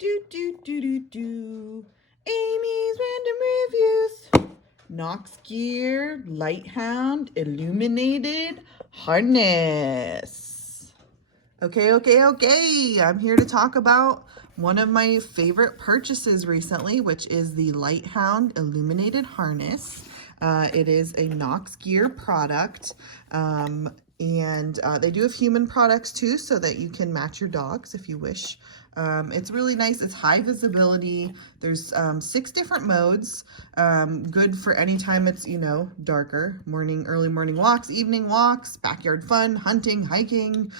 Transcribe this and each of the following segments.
Amy's random reviews. Knox Gear Lighthound Illuminated Harness. Okay. I'm here to talk about one of my favorite purchases recently, which is the Lighthound Illuminated Harness. It is a Knox Gear product. And they do have human products too, so that you can match your dogs if you wish. It's really nice. It's high visibility. There's 6 different modes. Good for any time it's, darker. Early morning walks, evening walks, backyard fun, hunting, hiking,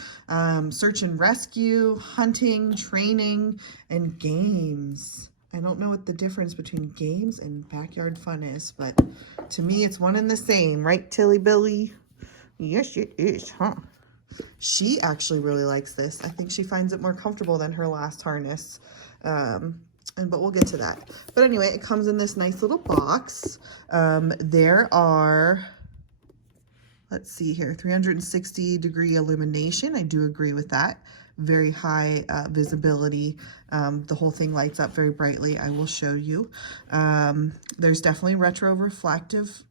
search and rescue, hunting, training, and games. I don't know what the difference between games and backyard fun is, but to me it's one and the same, right, Tilly Billy? Yes, it is, huh? She actually really likes this. I think she finds it more comfortable than her last harness. But we'll get to that. But anyway, it comes in this nice little box. There are, let's see here, 360-degree illumination. I do agree with that. Very high visibility. The whole thing lights up very brightly. I will show you. There's definitely reflective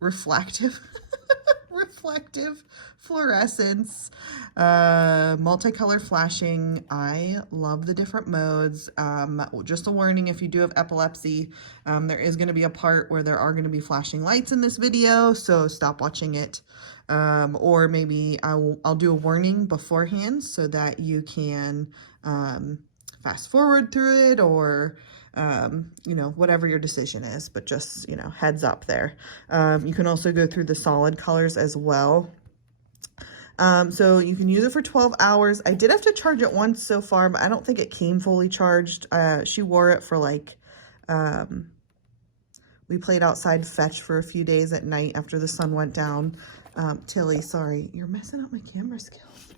fluorescence, multicolor flashing. I love the different modes. Just a warning, if you do have epilepsy, there is going to be a part where there are going to be flashing lights in this video, so stop watching it. Or maybe I'll do a warning beforehand so that you can fast forward through it, or whatever your decision is, but just, heads up there. You can also go through the solid colors as well. So you can use it for 12 hours. I did have to charge it once so far, but I don't think it came fully charged. She wore it for we played outside fetch for a few days at night after the sun went down. Tilly, sorry, you're messing up my camera skills.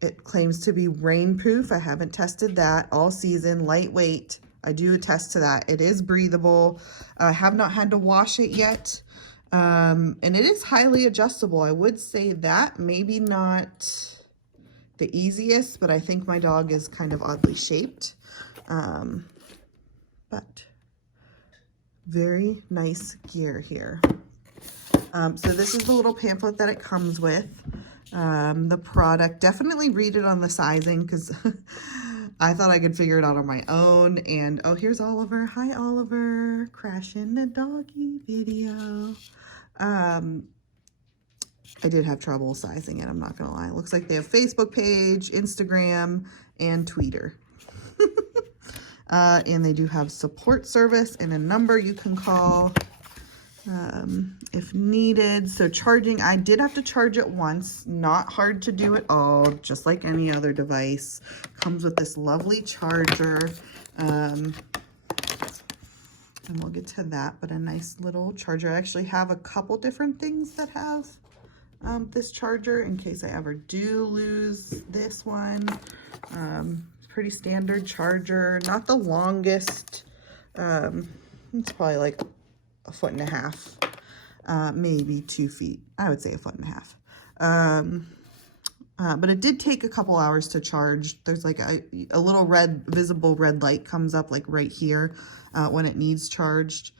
It claims to be rainproof. I haven't tested that. All season, lightweight. I do attest to that. It is breathable. I have not had to wash it yet. And it is highly adjustable. I would say that. Maybe not the easiest, but I think my dog is kind of oddly shaped. But very nice gear here. So this is the little pamphlet that it comes with. The product, definitely read it on the sizing, because I thought I could figure it out on my own. And oh, here's Oliver. Hi, Oliver. Crashing the doggy video. I did have trouble sizing it, I'm not gonna lie. It looks like they have Facebook page, Instagram, and Twitter. And they do have support service and a number you can call if needed. So charging, I did have to charge it once. Not hard to do at all, just like any other device. Comes with this lovely charger. And we'll get to that, but a nice little charger. I actually have a couple different things that have this charger in case I ever do lose this one. Pretty standard charger, not the longest. It's probably like 1.5 feet, maybe 2 feet. I would say 1.5 feet. But it did take a couple hours to charge. There's like a little visible red light comes up like right here when it needs charged.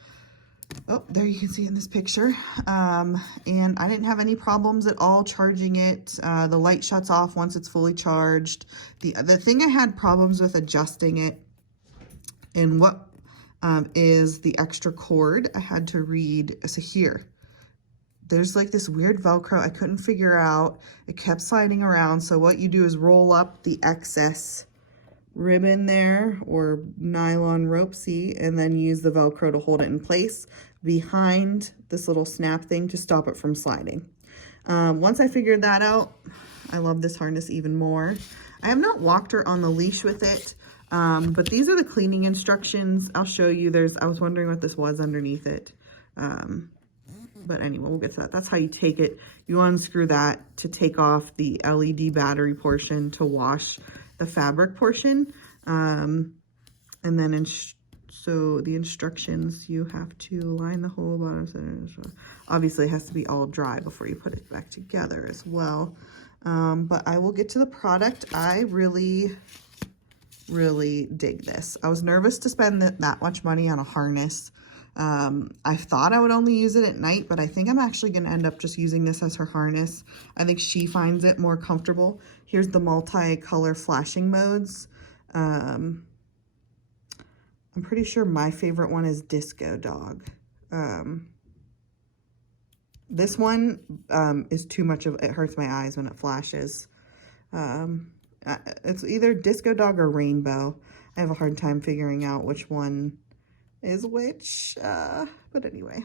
Oh, there you can see in this picture. And I didn't have any problems at all charging it. The light shuts off once it's fully charged. The thing I had problems with adjusting it, and what is the extra cord. I had to read, so here. There's like this weird Velcro I couldn't figure out. It kept sliding around. So what you do is roll up the excess ribbon there, or nylon rope, see, and then use the Velcro to hold it in place behind this little snap thing to stop it from sliding. Once I figured that out, I love this harness even more. I have not walked her on the leash with it, but these are the cleaning instructions. I'll show you. I was wondering what this was underneath it. But anyway, we'll get to that. That's how you take it. You unscrew that to take off the LED battery portion to wash the fabric portion. And then, so the instructions, you have to line the whole bottom. Obviously, it has to be all dry before you put it back together as well. But I will get to the product. I really really dig this. I was nervous to spend that much money on a harness. I thought I would only use it at night, but I think I'm actually going to end up just using this as her harness. I think she finds it more comfortable. Here's the multi-color flashing modes. I'm pretty sure my favorite one is Disco Dog. This one is too much of, it hurts my eyes when it flashes. It's either Disco Dog or Rainbow. I have a hard time figuring out which one is which, but anyway.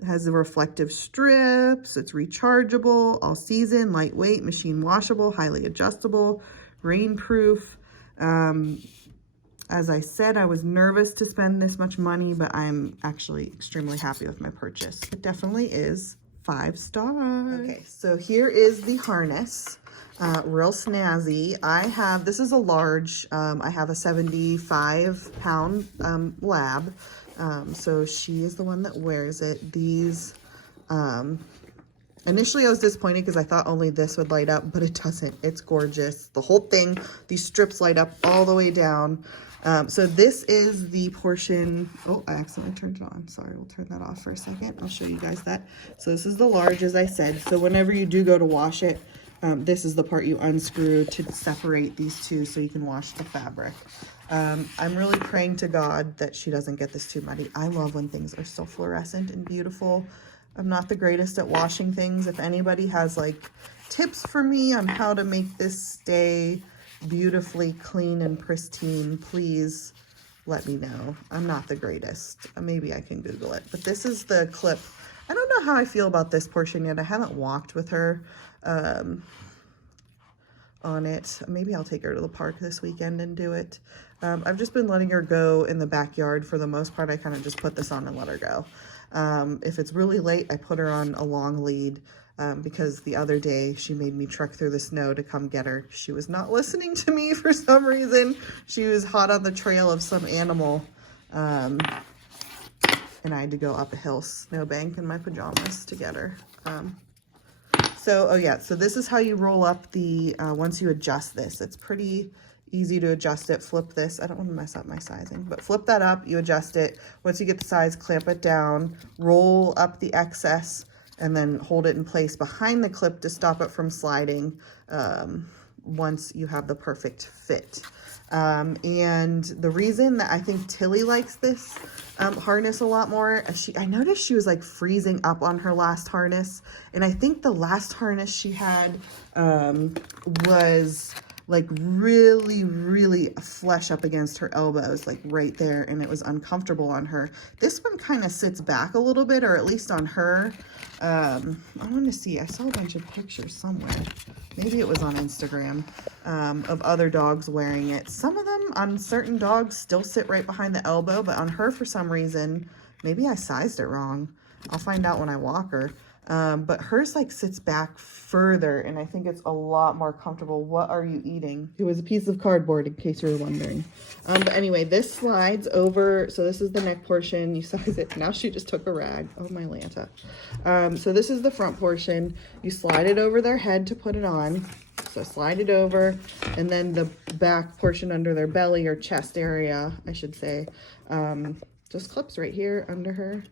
It has the reflective strips, it's rechargeable, all season, lightweight, machine washable, highly adjustable, rainproof. As I said, I was nervous to spend this much money, but I'm actually extremely happy with my purchase. It definitely is 5 stars. Okay, so here is the harness. Real snazzy. This is a large, I have a 75-pound lab. So she is the one that wears it. These, initially I was disappointed because I thought only this would light up, but it doesn't. It's gorgeous. The whole thing, these strips light up all the way down. So this is the portion, oh, I accidentally turned it on. Sorry, we'll turn that off for a second. I'll show you guys that. So this is the large, as I said. So whenever you do go to wash it, this is the part you unscrew to separate these two so you can wash the fabric. I'm really praying to God that she doesn't get this too muddy. I love when things are so fluorescent and beautiful. I'm not the greatest at washing things. If anybody has like tips for me on how to make this stay beautifully clean and pristine, please let me know. I'm not the greatest. Maybe I can Google it. But this is the clip. I don't know how I feel about this portion yet. I haven't walked with her on it. Maybe I'll take her to the park this weekend and do it. I've just been letting her go in the backyard for the most part. I kind of just put this on and let her go. If it's really late, I put her on a long lead because the other day she made me trek through the snow to come get her. She was not listening to me for some reason. She was hot on the trail of some animal. And I had to go up a hill snowbank in my pajamas to get her. So, oh yeah, so this is how you roll up the, once you adjust this. It's pretty easy to adjust it. Flip this. I don't want to mess up my sizing, but flip that up, you adjust it. Once you get the size, clamp it down, roll up the excess, and then hold it in place behind the clip to stop it from sliding once you have the perfect fit. And the reason that I think Tilly likes this harness a lot more, I noticed she was like freezing up on her last harness, and I think the last harness she had was like really flesh up against her elbows, like right there, and it was uncomfortable on her. This one kind of sits back a little bit, or at least on her. I want to see, I saw a bunch of pictures somewhere, maybe it was on Instagram, of other dogs wearing it. Some of them on certain dogs still sit right behind the elbow, but on her, for some reason, maybe I sized it wrong. I'll find out when I walk her. But hers like sits back further, and I think it's a lot more comfortable. What are you eating? It was a piece of cardboard, in case you were wondering. But anyway, this slides over. So this is the neck portion. You size it. Now she just took a rag. Oh, my Lanta. So this is the front portion. You slide it over their head to put it on. So slide it over, and then the back portion under their belly, or chest area, I should say, just clips right here under her.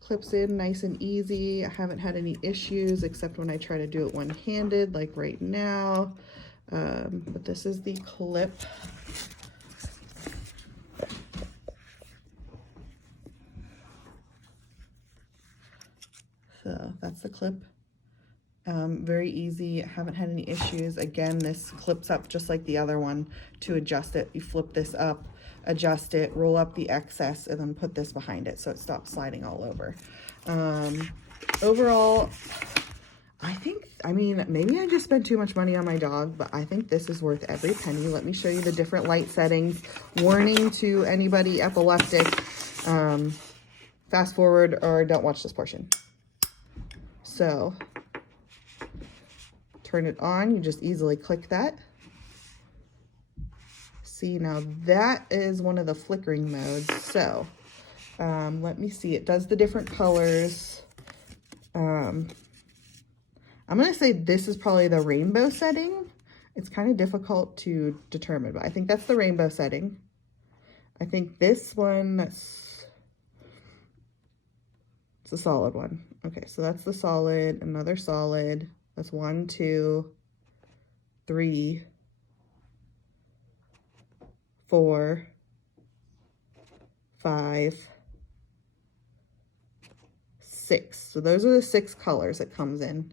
Clips in nice and easy. I haven't had any issues except when I try to do it one-handed, like right now. But this is the clip. So that's the clip. Very easy. I haven't had any issues. Again, this clips up just like the other one. To adjust it, you flip this up, adjust it, roll up the excess, and then put this behind it so it stops sliding all over. Overall, I mean, maybe I just spent too much money on my dog, but I think this is worth every penny. Let me show you the different light settings. Warning to anybody epileptic, fast forward or don't watch this portion. So turn it on, you just easily click that. See, now that is one of the flickering modes. So let me see, it does the different colors. I'm gonna say this is probably the rainbow setting, It's kind of difficult to determine, but I think that's the rainbow setting. I think this one, it's a solid one. Okay, so that's the solid, another solid. That's 1, 2, 3, 4, 5, 6. So those are the 6 colors it comes in.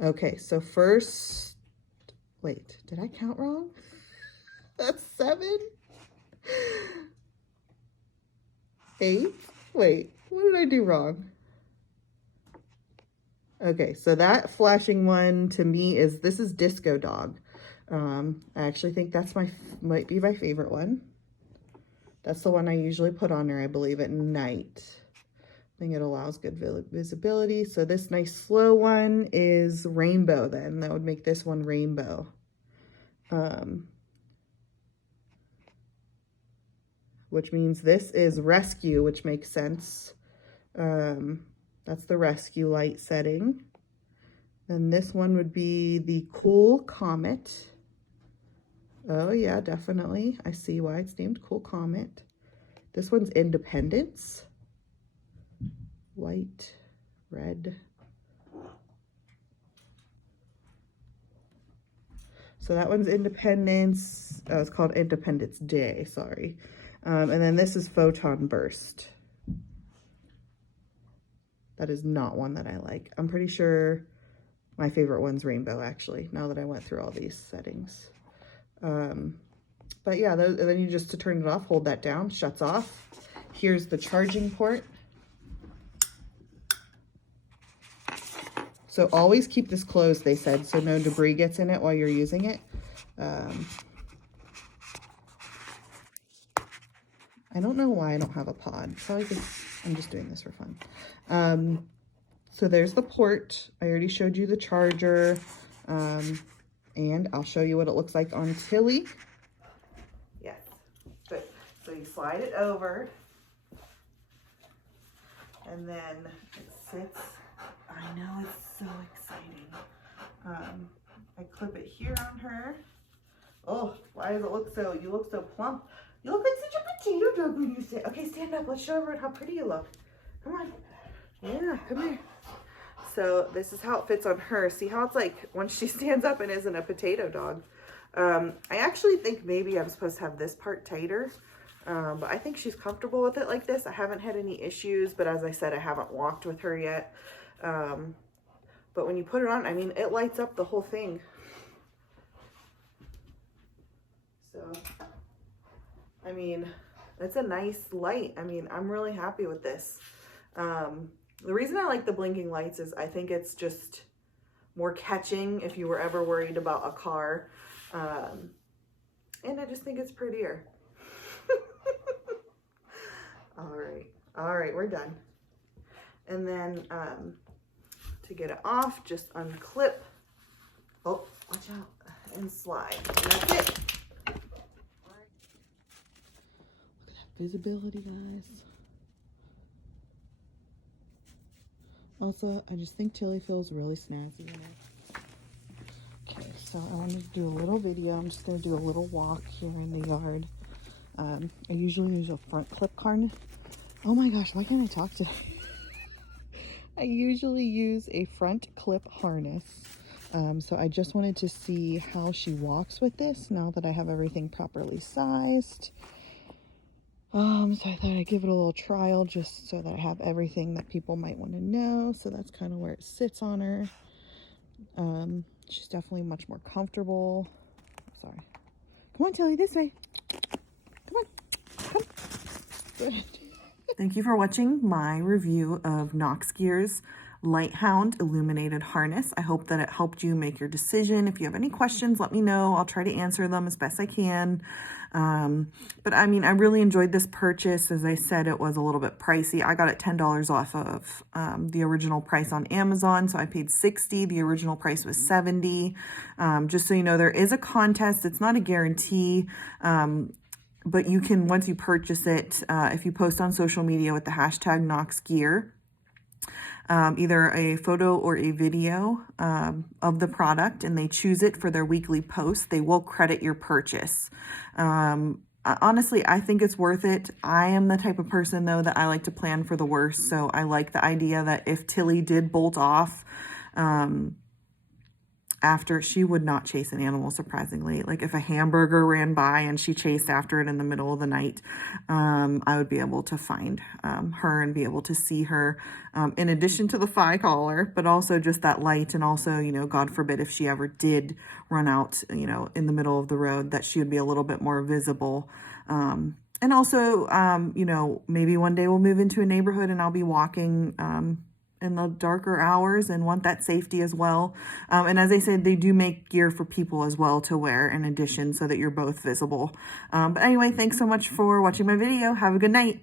Okay, so first, wait, did I count wrong? That's 7, 8. Wait, what did I do wrong? Okay, so that flashing one to me this is Disco Dog. I actually think that's might be my favorite one. That's the one I usually put on her, I believe, at night. I think it allows good visibility. So this nice slow one is Rainbow then. That would make this one Rainbow. Which means this is Rescue, which makes sense. That's the Rescue light setting. Then this one would be the Cool Comet. Oh yeah, definitely. I see why it's named Cool Comet. This one's Independence. White, red. So that one's Independence. Oh, it's called Independence Day, sorry. And then this is Photon Burst. That is not one that I like. I'm pretty sure my favorite one's Rainbow, actually, now that I went through all these settings. But yeah, then you just, to turn it off, hold that down, shuts off. Here's the charging port. So always keep this closed, they said, so no debris gets in it while you're using it. I don't know why I don't have a pod. Probably because I'm just doing this for fun. So there's the port. I already showed you the charger. And I'll show you what it looks like on Tilly. Yes. So you slide it over. And then it sits. I know, it's so exciting. I clip it here on her. Oh, why does it look so, you look so plump. You look like such a potato dog when you sit. Okay, stand up. Let's show everyone how pretty you look. Come on. Yeah, come here. So this is how it fits on her. See how it's like once she stands up and isn't a potato dog. I actually think maybe I'm supposed to have this part tighter. But I think she's comfortable with it like this. I haven't had any issues, but as I said, I haven't walked with her yet. But when you put it on, I mean, it lights up the whole thing. So, I mean, it's a nice light. I mean, I'm really happy with this. The reason I like the blinking lights is I think it's just more catching if you were ever worried about a car. And I just think it's prettier. All right, we're done. And then to get it off, just unclip. Oh, watch out, and slide. And that's it. Look at that visibility, guys. Also, I just think Tilly feels really snazzy in it. Okay, so I wanted to do a little video. I'm just going to do a little walk here in the yard. I usually use a front clip harness. Oh my gosh, why can't I talk today? I usually use a front clip harness. So I just wanted to see how she walks with this now that I have everything properly sized. So I thought I'd give it a little trial just so that I have everything that people might want to know. So that's kind of where it sits on her. She's definitely much more comfortable. Sorry. Come on, Tilly, this way. Come on. Come. Good. Thank you for watching my review of Nox Gear's Lighthound Illuminated Harness. I hope that it helped you make your decision. If you have any questions, let me know. I'll try to answer them as best I can. But I mean, I really enjoyed this purchase. As I said, it was a little bit pricey. I got it $10 off of the original price on Amazon. So I paid $60. The original price was $70. Just so you know, there is a contest. It's not a guarantee. But you can, once you purchase it, if you post on social media with the hashtag NoxGear, either a photo or a video of the product, and they choose it for their weekly post, they will credit your purchase. Honestly, I think it's worth it. I am the type of person, though, that I like to plan for the worst. So I like the idea that if Tilly did bolt off, after, she would not chase an animal, surprisingly. Like if a hamburger ran by and she chased after it in the middle of the night, I would be able to find her and be able to see her, in addition to the thigh collar, but also just that light. And also, you know, God forbid if she ever did run out, you know, in the middle of the road, that she would be a little bit more visible. And also, you know, maybe one day we'll move into a neighborhood and I'll be walking in the darker hours and want that safety as well. And as I said, they do make gear for people as well to wear in addition so that you're both visible. But anyway, thanks so much for watching my video. Have a good night.